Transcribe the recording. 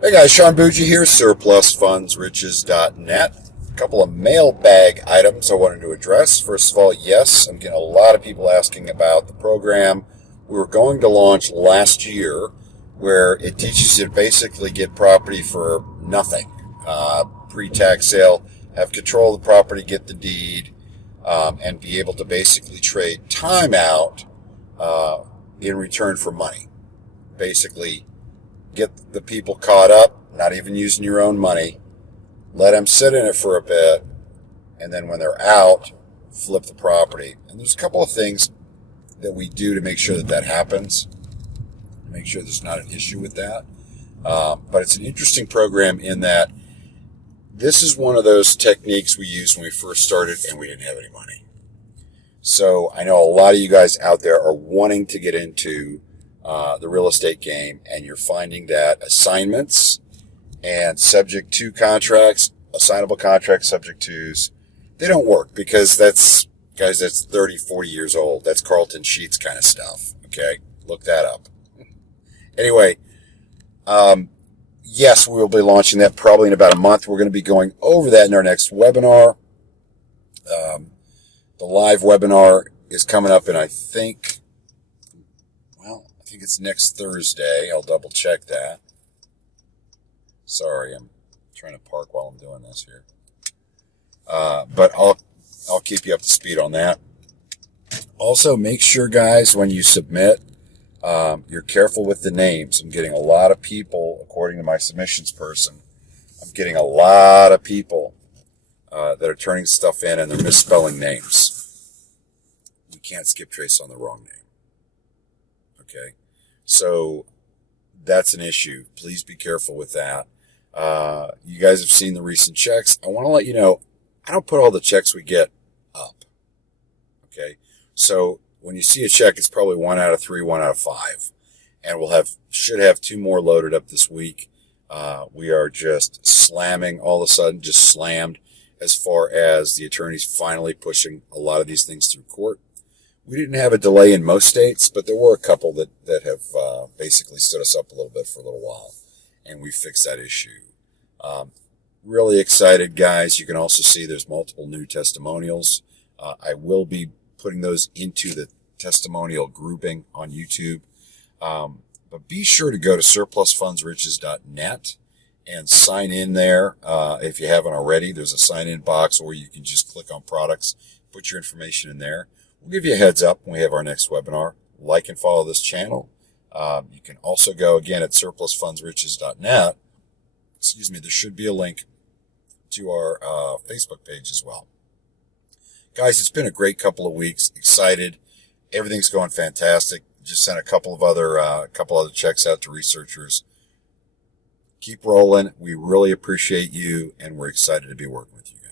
Hey guys, Sean Bougie here, surplusfundsriches.net. A couple of mailbag items I wanted to address. First of all, yes, I'm getting a lot of people asking about the program we were going to launch last year where it teaches you to basically get property for nothing. Pre-tax sale, have control of the property, get the deed, and be able to basically trade time out in return for money. Basically, get the people caught up, not even using your own money, let them sit in it for a bit, and then when they're out, flip the property. And there's a couple of things that we do to make sure that that happens, make sure there's not an issue with that. But it's an interesting program in that this is one of those techniques we used when we first started and we didn't have any money. So I know a lot of you guys out there are wanting to get into the real estate game, and you're finding that assignments and subject to contracts, assignable contracts, subject tos, they don't work because that's 30, 40 years old. That's Carlton Sheets kind of stuff. Okay. Look that up. Anyway, yes, we will be launching that probably in about a month. We're going to be going over that in our next webinar. The live webinar is coming up in, I think it's next Thursday. I'll double check that. Sorry, I'm trying to park while I'm doing this here. But I'll keep you up to speed on that. Also, make sure, guys, when you submit, you're careful with the names. I'm getting a lot of people, according to my submissions person, I'm getting a lot of people that are turning stuff in and they're misspelling names. You can't skip trace on the wrong name. Okay? So that's an issue. Please be careful with that. You guys have seen the recent checks. I want to let you know, I don't put all the checks we get up. Okay. So when you see a check, it's probably 1 out of 3, 1 out of 5. And should have 2 more loaded up this week. We are just slamming all of a sudden, just slammed as far as the attorneys finally pushing a lot of these things through court. We didn't have a delay in most states, but there were a couple that have basically stood us up a little bit for a little while, and we fixed that issue. Really excited, guys. You can also see there's multiple new testimonials. I will be putting those into the testimonial grouping on YouTube. But be sure to go to surplusfundsriches.net and sign in there if you haven't already. There's a sign-in box, or you can just click on products, put your information in there. We'll give you a heads up when we have our next webinar. Like and follow this channel. You can also go again at surplusfundsriches.net. Excuse me, there should be a link to our Facebook page as well. Guys, it's been a great couple of weeks. Excited. Everything's going fantastic. Just sent a couple other checks out to researchers. Keep rolling. We really appreciate you, and we're excited to be working with you.